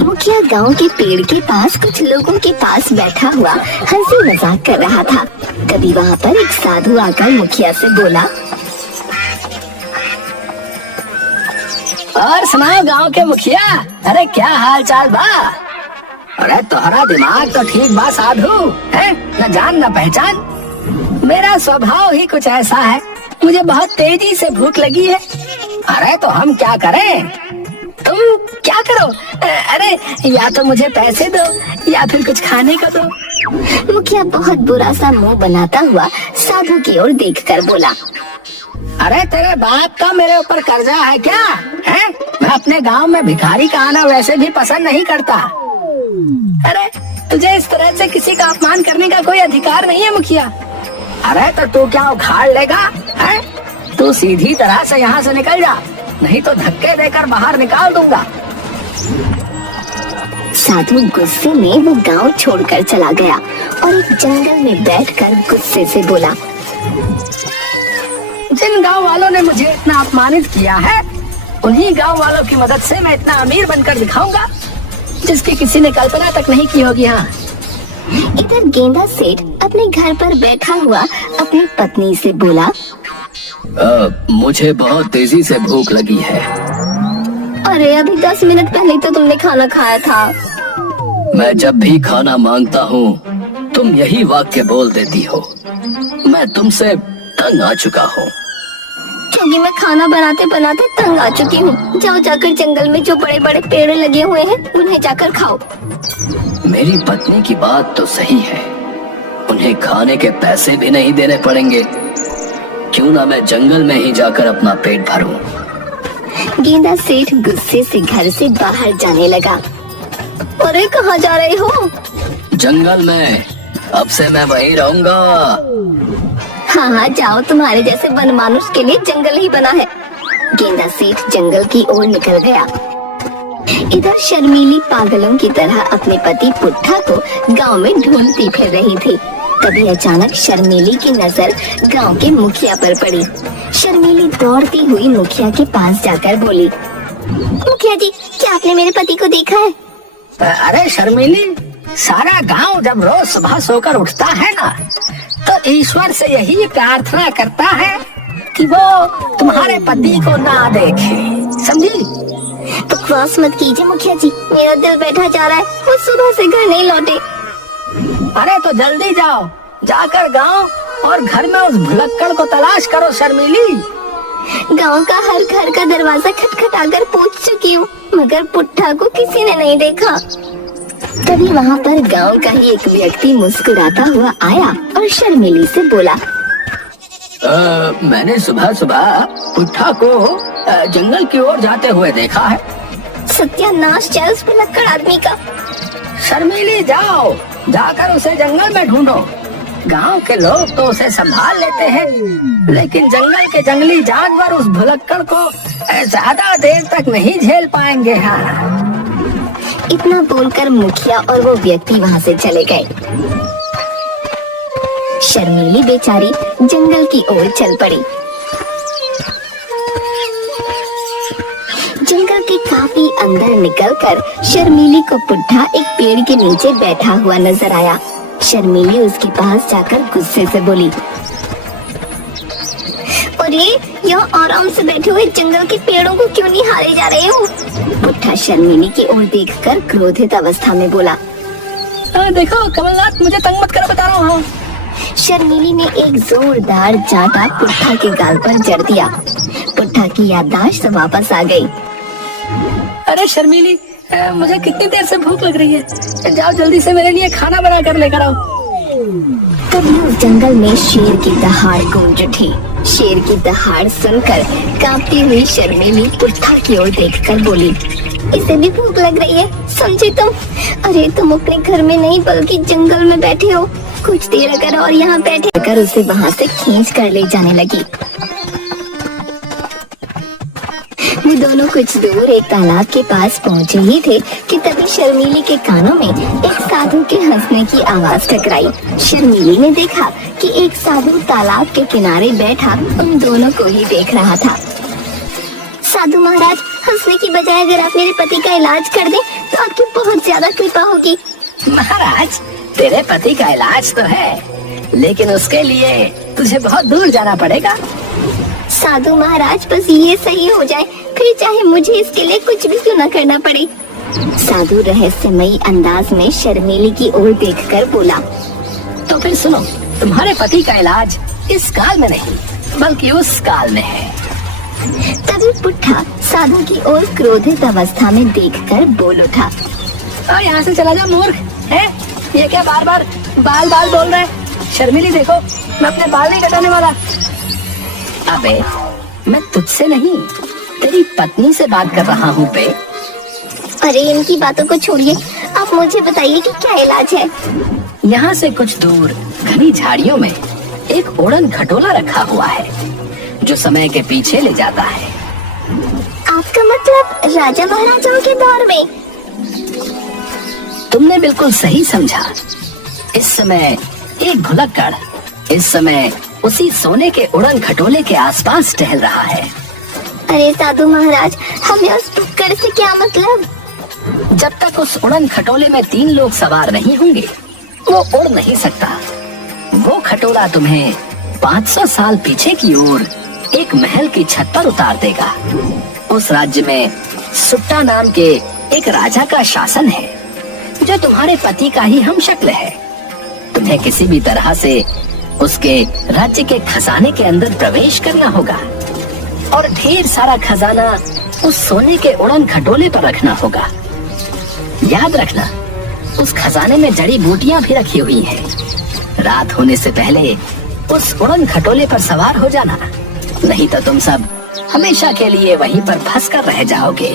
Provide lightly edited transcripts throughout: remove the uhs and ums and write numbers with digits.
मुखिया गांव के पेड़ के पास कुछ लोगों के पास बैठा हुआ हंसी मजाक कर रहा था। तभी वहाँ पर एक साधु आकर मुखिया से बोला, और सुनाओ गांव के मुखिया, अरे क्या हाल चाल बा? अरे तुम्हारा दिमाग तो ठीक बा साधु, है न जान न पहचान। मेरा स्वभाव ही कुछ ऐसा है, मुझे बहुत तेजी से भूख लगी है। अरे तो हम क्या करें? तुम क्या करो? अरे या तो मुझे पैसे दो या फिर कुछ खाने को दो। मुखिया बहुत बुरा सा मुंह बनाता हुआ साधु की ओर देखकर बोला, अरे तेरे बाप का मेरे ऊपर कर्जा है क्या? है? मैं अपने गांव में भिखारी का आना वैसे भी पसंद नहीं करता। अरे तुझे इस तरह से किसी का अपमान करने का कोई अधिकार नहीं है मुखिया। अरे तो तू क्या उखाड़ लेगा? है? तू सीधी तरह से यहाँ से निकल जा, नहीं तो धक्के देकर बाहर निकाल दूंगा। साधु गुस्से में वो गांव छोड़कर चला गया और एक जंगल में बैठकर गुस्से से बोला, जिन गांव वालों ने मुझे इतना अपमानित किया है, उन्हीं गांव वालों की मदद से मैं इतना अमीर बनकर दिखाऊंगा जिसकी किसी ने कल्पना तक नहीं की होगी। हाँ। इधर गेंदा सेठ अपने घर पर बैठा हुआ अपनी पत्नी से बोला, मुझे बहुत तेजी से भूख लगी है। अरे अभी 10 मिनट पहले तो तुमने खाना खाया था। मैं जब भी खाना मांगता हूँ तुम यही वाक्य बोल देती हो। मैं तुमसे तंग आ चुका हूँ। क्योंकि मैं खाना बनाते बनाते तंग आ चुकी हूँ। जाओ जाकर जंगल में जो बड़े बड़े पेड़ लगे हुए हैं उन्हें जाकर खाओ। मेरी पत्नी की बात तो सही है, उन्हें खाने के पैसे भी नहीं देने पड़ेंगे। क्यों ना मैं जंगल में ही जाकर अपना पेट भरूं। गेंदा सेठ गुस्से से घर से बाहर जाने लगा। अरे कहाँ जा रहे हो? जंगल में, अब से मैं वहीं रहूंगा। हाँ हाँ जाओ, तुम्हारे जैसे बनमानुष के लिए जंगल ही बना है। गेंदा सेठ जंगल की ओर निकल गया। इधर शर्मीली पागलों की तरह अपने पति पुट्ठा को गांव में ढूंढती फिर रही थी। तभी अचानक शर्मीली की नजर गांव के मुखिया पर पड़ी। शर्मीली दौड़ती हुई मुखिया के पास जाकर बोली, मुखिया जी, क्या आपने मेरे पति को देखा है? अरे शर्मीली, सारा गांव जब रोज सुबह सोकर उठता है ना, तो ईश्वर से यही प्रार्थना करता है कि वो तुम्हारे पति को ना देखे, समझी? तो क्रॉस मत कीजिए मुखिया जी, मेरा दिल बैठा जा रहा है, वो सुबह से घर नहीं लौटे। अरे तो जल्दी जाओ, जाकर गांव और घर में उस भुलक्कड़ को तलाश करो शर्मीली। गांव का हर घर का दरवाजा खटखटाकर पूछ चुकी हूँ, मगर पुट्ठा को किसी ने नहीं देखा। तभी वहाँ पर गांव का ही एक व्यक्ति मुस्कुराता हुआ आया और शर्मीली से बोला, मैंने सुबह सुबह पुट्ठा को जंगल की ओर जाते हुए देखा है। सत्यानाश है उस भुलक्कड़ आदमी का। शर्मीली जाओ, जाकर उसे जंगल में ढूंढो। गांव के लोग तो उसे संभाल लेते हैं, लेकिन जंगल के जंगली जानवर उस भुलक्कड़ को ज्यादा देर तक नहीं झेल पाएंगे। हाँ। इतना बोलकर मुखिया और वो व्यक्ति वहाँ से चले गए। शर्मीली बेचारी जंगल की ओर चल पड़ी। जंगल के काफी अंदर निकलकर शर्मीली को पुट्ठा एक पेड़ के नीचे बैठा हुआ नजर आया। शर्मीली उसके पास जाकर गुस्से से बोली, अरे यहाँ आराम से बैठे हुए जंगल के पेड़ों को क्यों निहारे जा रहे हो? पुट्ठा शर्मीली की ओर देखकर क्रोधित अवस्था में बोला, देखो कमलनाथ, मुझे तंग मत करो, बता रहा हूँ। शर्मीली ने एक जोरदार चांटा पुट्ठा के गाल पर जड़ दिया। पुट्ठा की याददाश्त वापस आ गई। अरे शर्मीली, मुझे कितनी देर से भूख लग रही है, जाओ जल्दी से मेरे लिए खाना बना कर लेकर आओ। तभी उस जंगल में शेर की दहाड़ गूंज उठी। शेर की दहाड़ सुनकर कांपती हुई शर्मीली पुट्ठा की ओर देखकर बोली, इसे भी भूख लग रही है, समझे तुम? अरे तुम अपने घर में नहीं बल्कि जंगल में बैठे हो। कुछ देर अगर और यहाँ बैठे कर उसे वहाँ से खींच कर ले जाने लगी। वो दोनों कुछ दूर एक तालाब के पास पहुँचे ही थे कि तभी शर्मीली के कानों में एक साधु के हंसने की आवाज टकराई। शर्मीली ने देखा कि एक साधु तालाब के किनारे बैठा उन दोनों को ही देख रहा था। साधु महाराज, हंसने की बजाय अगर आप मेरे पति का इलाज कर दें तो आपकी बहुत ज्यादा कृपा होगी। महाराज, तेरे पति का इलाज तो है, लेकिन उसके लिए तुझे बहुत दूर जाना पड़ेगा। साधु महाराज, बस ये सही हो जाए, फिर चाहे मुझे इसके लिए कुछ भी क्यों न करना पड़े। साधु रहस्यमयी अंदाज में शर्मीली की ओर देखकर बोला, तो फिर सुनो, तुम्हारे पति का इलाज इस काल में नहीं बल्कि उस काल में है। तभी पुट्ठा साधु की ओर क्रोधित अवस्था में देखकर बोल उठा, और यहाँ से चला जा मूर्ख, है? ये क्या बार बार बाल बाल बोल रहा है? शर्मिली देखो, मैं अपने बाल नहीं कटाने वाला। अबे, मैं तुझसे नहीं, तेरी पत्नी से बात कर रहा हूँ बे। अरे इनकी बातों को छोड़िए, आप मुझे बताइए कि क्या इलाज है। यहाँ से कुछ दूर घनी झाड़ियों में एक उड़न खटोला रखा हुआ है, जो समय के पीछे ले जाता है। आपका मतलब राजा महाराजाओं के दौर में? तुमने बिल्कुल सही समझा। इस समय एक घुलक्कड़ इस समय उसी सोने के उड़न खटोले के आसपास टहल रहा है। अरे साधु महाराज, हमें उस टुक्कड़ से क्या मतलब? जब तक उस उड़न खटोले में 3 लोग सवार नहीं होंगे, वो उड़ नहीं सकता। वो खटोला तुम्हें 500 साल पीछे की ओर एक महल की छत पर उतार देगा। उस राज्य में सुट्टा नाम के एक राजा का शासन है, जो तुम्हारे पति का ही हम शक्ल है। तुम्हें किसी भी तरह से उसके राज्य के खजाने के अंदर प्रवेश करना होगा और ढेर सारा खजाना उस सोने के उड़न खटोले पर रखना होगा। याद रखना, उस खजाने में जड़ी बूटियां भी रखी हुई हैं। रात होने से पहले उस उड़न खटोले पर सवार हो जाना, नहीं तो तुम सब हमेशा के लिए वहीं पर फंस कर रह जाओगे।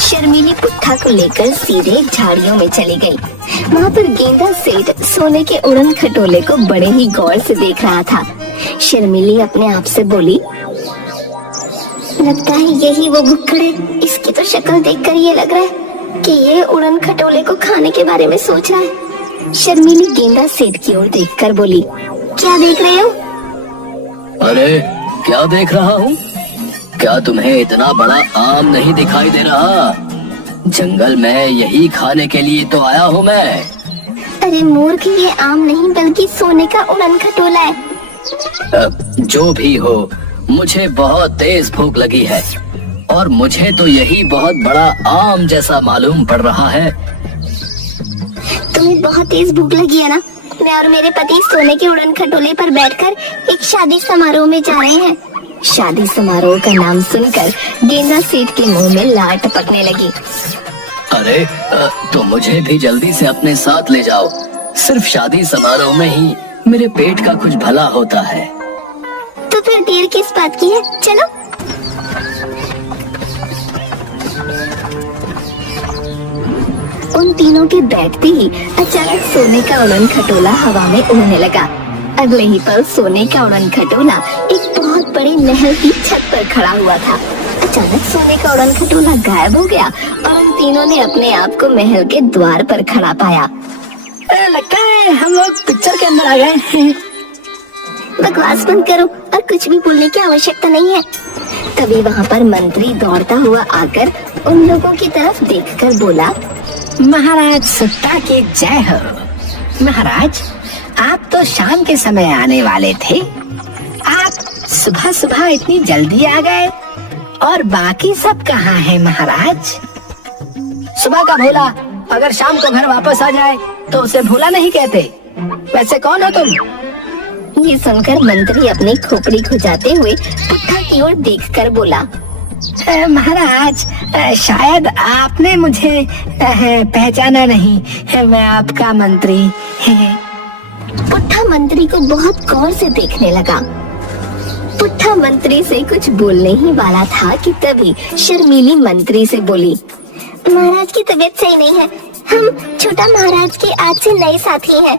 शर्मीली पुट्ठा को लेकर सीधे झाड़ियों में चली गई। वहाँ पर गेंदा सेठ सोने के उड़न खटोले को बड़े ही गौर से देख रहा था। शर्मीली अपने आप से बोली, लगता है यही वो भुक्कड़ है। इसकी तो शक्ल देखकर ये लग रहा है कि ये उड़न खटोले को खाने के बारे में सोच रहा है। शर्मीली गेंदा सेठ की ओर देखकर बोली, क्या देख रहे हो? अरे क्या देख रहा हूँ? क्या तुम्हें इतना बड़ा आम नहीं दिखाई दे रहा? जंगल में यही खाने के लिए तो आया हूँ मैं। अरे मूर्ख, ये आम नहीं बल्कि सोने का उड़न खटोला है। जो भी हो, मुझे बहुत तेज भूख लगी है और मुझे तो यही बहुत बड़ा आम जैसा मालूम पड़ रहा है। तुम्हें बहुत तेज भूख लगी है ना? मैं और मेरे पति सोने के उड़न खटोले पर बैठकर एक शादी समारोह में जा रहे हैं। शादी समारोह का नाम सुनकर गेंदा सेठ के मुंह में लार टपकने लगी। अरे तो मुझे भी जल्दी से अपने साथ ले जाओ। सिर्फ शादी समारोह में ही मेरे पेट का कुछ भला होता है। तो फिर देर किस बात की है, चलो। उन तीनों के बैठते ही अचानक सोने का उड़न खटोला हवा में उड़ने लगा। अगले ही पल सोने का उड़न खटोला एक बहुत बड़ी महल की छत पर खड़ा हुआ था। अचानक सोने का उड़न खटोला गायब हो गया और उन तीनों ने अपने आप को महल के द्वार पर खड़ा पाया। लगता है हम लोग पिक्चर के अंदर आ गए हैं। बकवास बंद करो और कुछ भी बोलने की आवश्यकता नहीं है। तभी वहाँ पर मंत्री दौड़ता हुआ आकर उन लोगों की तरफ देखकर बोला, महाराज सुट्टा की जय हो। महाराज, आप तो शाम के समय आने वाले थे। आप सुबह सुबह इतनी जल्दी आ गए, और बाकी सब कहाँ हैं महाराज? सुबह का भोला अगर शाम को घर वापस आ जाए तो उसे भोला नहीं कहते। वैसे कौन हो तुम? ये सुनकर मंत्री अपनी खोपड़ी खुजाते हुए पुट्ठा की ओर देखकर बोला, महाराज, शायद आपने मुझे पहचाना नहीं। मैं आपका मंत्री। पुट्ठा मंत्री को बहुत गौर से देखने लगा। पुट्ठा मंत्री से कुछ बोलने ही वाला था कि तभी शर्मीली मंत्री से बोली, महाराज की तबीयत सही नहीं है। हम छोटा महाराज के आज से नए साथी हैं।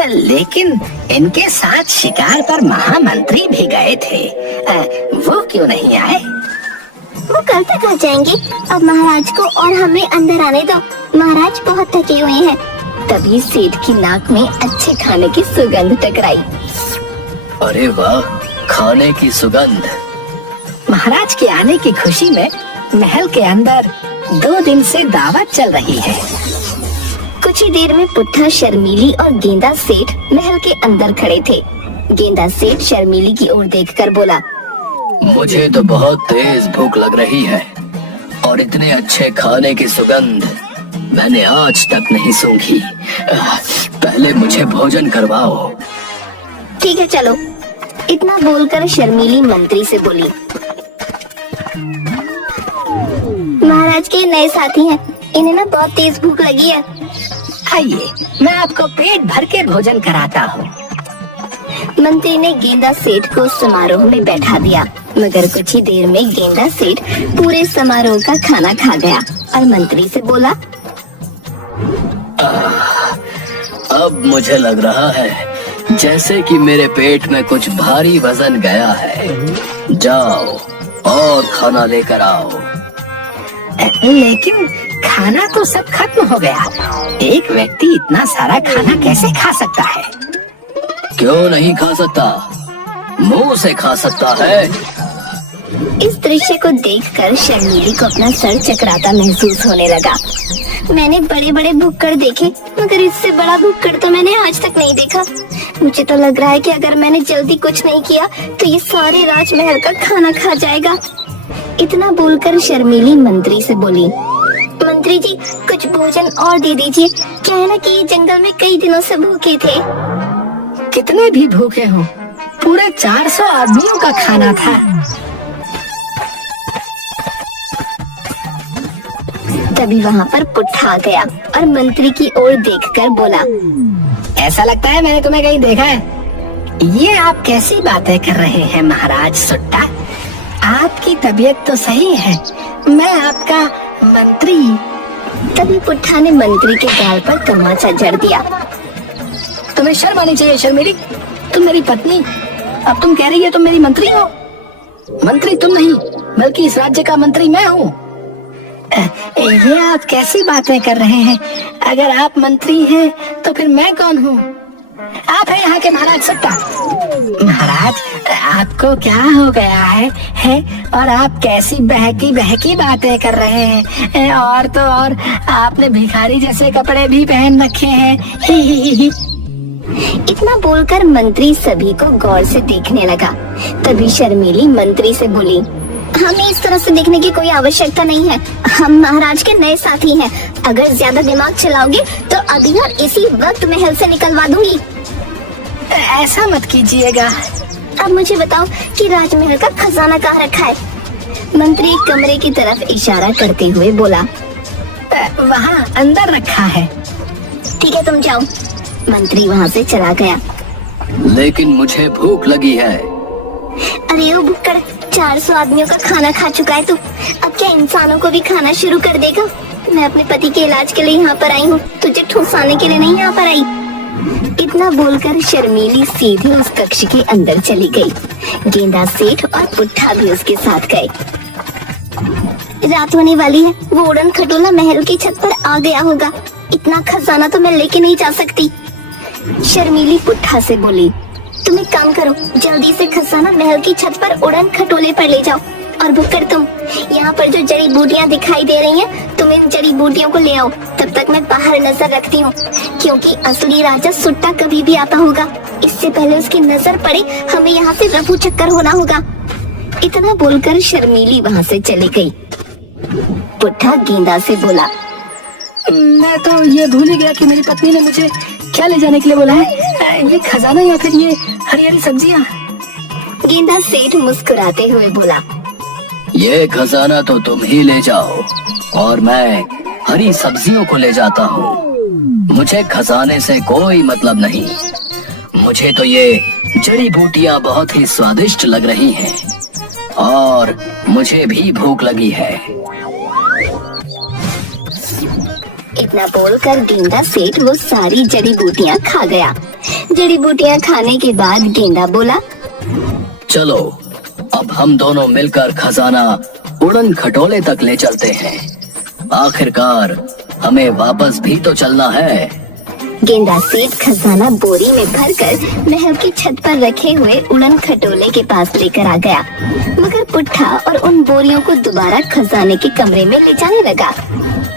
लेकिन इनके साथ शिकार पर महामंत्री भी गए थे। वो क्यों नहीं आए? वो कल तक आ जाएंगे। अब महाराज को और हमें अंदर आने दो। महाराज बहुत थके हुए हैं। तभी सेठ की नाक में अच्छे खाने की सुगंध टकराई। अरे वाह, खाने की सुगंध। महाराज के आने की खुशी में महल के अंदर 2 दिन से दावत चल रही है। कुछ ही देर में पुट्ठा, शर्मीली और गेंदा सेठ महल के अंदर खड़े थे। गेंदा सेठ शर्मीली की ओर देखकर बोला, मुझे तो बहुत तेज भूख लग रही है और इतने अच्छे खाने की सुगंध मैंने आज तक नहीं सूंघी। पहले मुझे भोजन करवाओ। ठीक है चलो। इतना बोलकर शर्मीली मंत्री से बोली, महाराज के नए साथी हैं, इन्हें ना बहुत तेज भूख लगी है। आइए, मैं आपको पेट भर के भोजन कराता हूँ। मंत्री ने गेंदा सेठ को समारोह में बैठा दिया, मगर कुछ ही देर में गेंदा सेठ पूरे समारोह का खाना खा गया और मंत्री से बोला, अब मुझे लग रहा है जैसे कि मेरे पेट में कुछ भारी वजन गया है। जाओ और खाना लेकर आओ। लेकिन खाना तो सब खत्म हो गया। एक व्यक्ति इतना सारा खाना कैसे खा सकता है? क्यों नहीं खा सकता? मुंह से खा सकता है। इस दृश्य को देखकर शर्मीली को अपना सर चकराता महसूस होने लगा। मैंने बड़े बड़े भुक्कड़ देखे, मगर इससे बड़ा भुक्कड़ तो मैंने आज तक नहीं देखा। मुझे तो लग रहा है कि अगर मैंने जल्दी कुछ नहीं किया तो ये सारे राजमहल का खाना खा जाएगा। इतना बोलकर शर्मीली मंत्री से बोली, मंत्री जी कुछ भोजन और दे दीजिए। क्या है ना कि ये जंगल में कई दिनों से भूखे थे। कितने भी भूखे हो, पूरे 400 आदमियों का खाना था। तभी वहाँ पर पुट्ठा आ गया और मंत्री की ओर देखकर बोला, ऐसा लगता है मैंने तुम्हें कहीं देखा है। ये आप कैसी बातें कर रहे हैं महाराज सुट्टा? आपकी तबीयत तो सही है, मैं आपका मंत्री। तभी पुट्ठा ने मंत्री के गाल पर तमाचा जड़ दिया। तुम्हें शर्म आनी चाहिए शर्मीली, तुम मेरी पत्नी, अब तुम कह रही है तुम मेरी मंत्री हो। मंत्री तुम नहीं, बल्कि इस राज्य का मंत्री मैं हूँ। ये आप कैसी बातें कर रहे हैं? अगर आप मंत्री हैं तो फिर मैं कौन हूँ? आप हैं यहाँ के महाराज सट्टा। महाराज आपको क्या हो गया है? और आप कैसी बहकी बहकी बातें कर रहे हैं? और तो और आपने भिखारी जैसे कपड़े भी पहन रखे हैं। इतना बोलकर मंत्री सभी को गौर से देखने लगा। तभी शर्मीली मंत्री से बोली, हमें इस तरह से देखने की कोई आवश्यकता नहीं है। हम महाराज के नए साथी हैं। अगर ज्यादा दिमाग चलाओगे तो अभी और इसी वक्त महल से निकलवा दूंगी। ऐसा मत कीजिएगा। अब मुझे बताओ कि राजमहल का खजाना कहाँ रखा है? मंत्री एक कमरे की तरफ इशारा करते हुए बोला, वहाँ अंदर रखा है। ठीक है तुम जाओ। मंत्री वहाँ से चला गया। लेकिन मुझे भूख लगी है। अरे ओ भुक्कड़, 400 आदमियों का खाना खा चुका है तू। अब क्या इंसानों को भी खाना शुरू कर देगा? मैं अपने पति के इलाज के लिए यहाँ पर आई हूँ, तुझे ठूसाने के लिए नहीं यहाँ पर आई। इतना बोलकर शर्मीली सीधे उस कक्ष के अंदर चली गई। गेंदा सेठ और पुट्ठा भी उसके साथ गए। रात होने वाली है, वो उड़न खटोला महल की छत पर आ गया होगा। इतना खजाना तो मैं लेके नहीं जा सकती। शर्मीली पुट्ठा से बोली, तुम एक काम करो, जल्दी से खजाना महल की छत पर उड़न खटोले पर ले जाओ। और भुक्कड़ तुम, यहाँ पर जो जड़ी बूटियाँ दिखाई दे रही हैं, तुम इन जड़ी बूटियों को ले आओ। तब तक मैं बाहर नजर रखती हूँ, क्योंकि असली राजा सुट्टा कभी भी आता होगा। इससे पहले उसकी नजर पड़े हमें यहाँ से रफू चक्कर होना होगा। इतना बोलकर शर्मीली वहाँ से चली गई। पुट्ठा गेंदा से बोला, मैं तो ये भूल ही गया कि मेरी पत्नी ने मुझे क्या ले जाने के लिए बोला है। ये खजाना या फिर ये हरी हरी सब्जियाँ? गेंदा सेठ मुस्कुराते हुए बोला, ये खजाना तो तुम ही ले जाओ और मैं हरी सब्जियों को ले जाता हूँ। मुझे खजाने से कोई मतलब नहीं। मुझे तो ये जड़ी बूटियाँ बहुत ही स्वादिष्ट लग रही हैं और मुझे भी भूख लगी है। इतना बोलकर गेंदा सेठ वो सारी जड़ी बूटियाँ खा गया। जड़ी बूटियाँ खाने के बाद गेंदा बोला, चलो अब हम दोनों मिलकर खजाना उड़न खटोले तक ले चलते हैं। आखिरकार हमें वापस भी तो चलना है। गेंदा सेठ खजाना बोरी में भरकर महल की छत पर रखे हुए उड़न खटोले के पास लेकर आ गया, मगर पुट्ठा और उन बोरियों को दोबारा खजाने के कमरे में ले जाने लगा।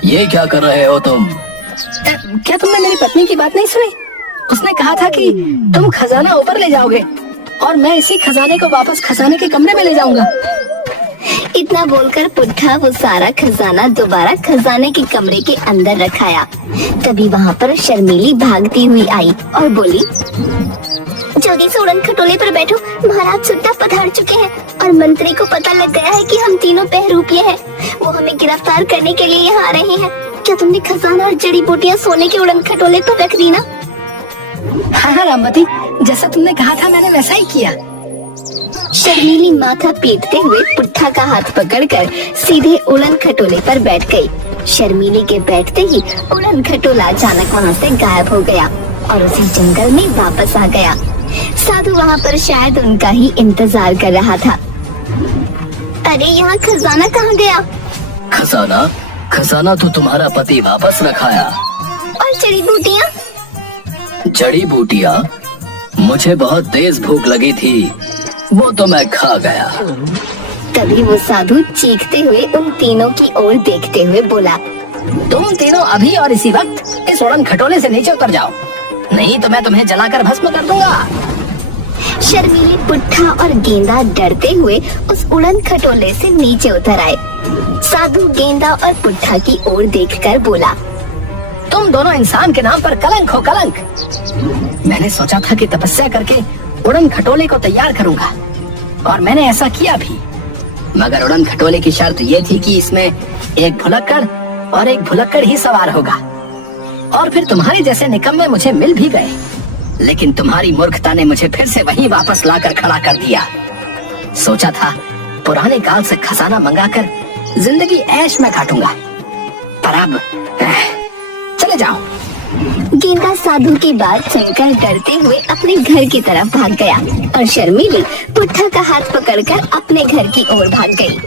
ये क्या कर रहे हो तुम? क्या तुमने मेरी पत्नी की बात नहीं सुनी? उसने कहा था कि तुम खजाना ऊपर ले जाओगे और मैं इसी खजाने को वापस खजाने के कमरे में ले जाऊंगा। इतना बोलकर पुट्ठा वो सारा खजाना दोबारा खजाने के कमरे के अंदर रखाया। तभी वहाँ पर शर्मीली भागती हुई आई और बोली, जल्दी से उड़न खटोले पर बैठो, महाराज सुट्टा पधार चुके हैं और मंत्री को पता लग गया है कि हम तीनों बहरूपिये हैं। वो हमें गिरफ्तार करने के लिए यहाँ आ रहे हैं। क्या तुमने खजाना और जड़ी बूटियाँ सोने के उड़न खटोले पर रख दी ना? हाँ रामवती, जैसा तुमने कहा था मैंने वैसा ही किया। शर्मीली माथा पीटते हुए पुट्ठा का हाथ पकड़कर सीधे उड़न खटोले पर बैठ गई। शर्मीली के बैठते ही उड़न खटोला अचानक वहाँ से गायब हो गया और उसी जंगल में वापस आ गया। साधु वहाँ पर शायद उनका ही इंतजार कर रहा था। अरे यहाँ खजाना कहाँ गया? खजाना? खजाना तो तुम्हारा पति वापस रखाया। और जड़ी बूटियाँ? जड़ी बूटियाँ? मुझे बहुत तेज भूख लगी थी, वो तो मैं खा गया। तभी वो साधु चीखते हुए उन तीनों की ओर देखते हुए बोला, तुम तीनों अभी और इसी वक्त इस उड़न खटोले से नीचे उतर जाओ, नहीं तो मैं तुम्हें जलाकर भस्म कर दूंगा। शर्मीली, पुट्ठा और गेंदा डरते हुए उस उड़न खटोले से नीचे उतर आए। साधु गेंदा और पुट्ठा की ओर देखकर बोला, तुम दोनों इंसान के नाम पर कलंक हो, कलंक। मैंने सोचा था कि तपस्या करके उड़न खटोले को तैयार करूंगा और मैंने ऐसा किया भी, मगर उड़न खटोले की शर्त ये थी कि इसमें एक भुलक्कड़ और एक भुलक्कड़ ही सवार होगा। और फिर तुम्हारे जैसे निकम्मे मुझे मिल भी गए, लेकिन तुम्हारी मूर्खता ने मुझे फिर से वहीं वापस लाकर खड़ा कर दिया। सोचा था पुराने काल से खजाना मंगाकर जिंदगी ऐश में काटूंगा, पर अब चले जाओ। गेंदा साधु की बात सुनकर डरते हुए अपने घर की तरफ भाग गया और शर्मीली पुट्ठा का हाथ पकड़कर अपने घर की ओर भाग गई।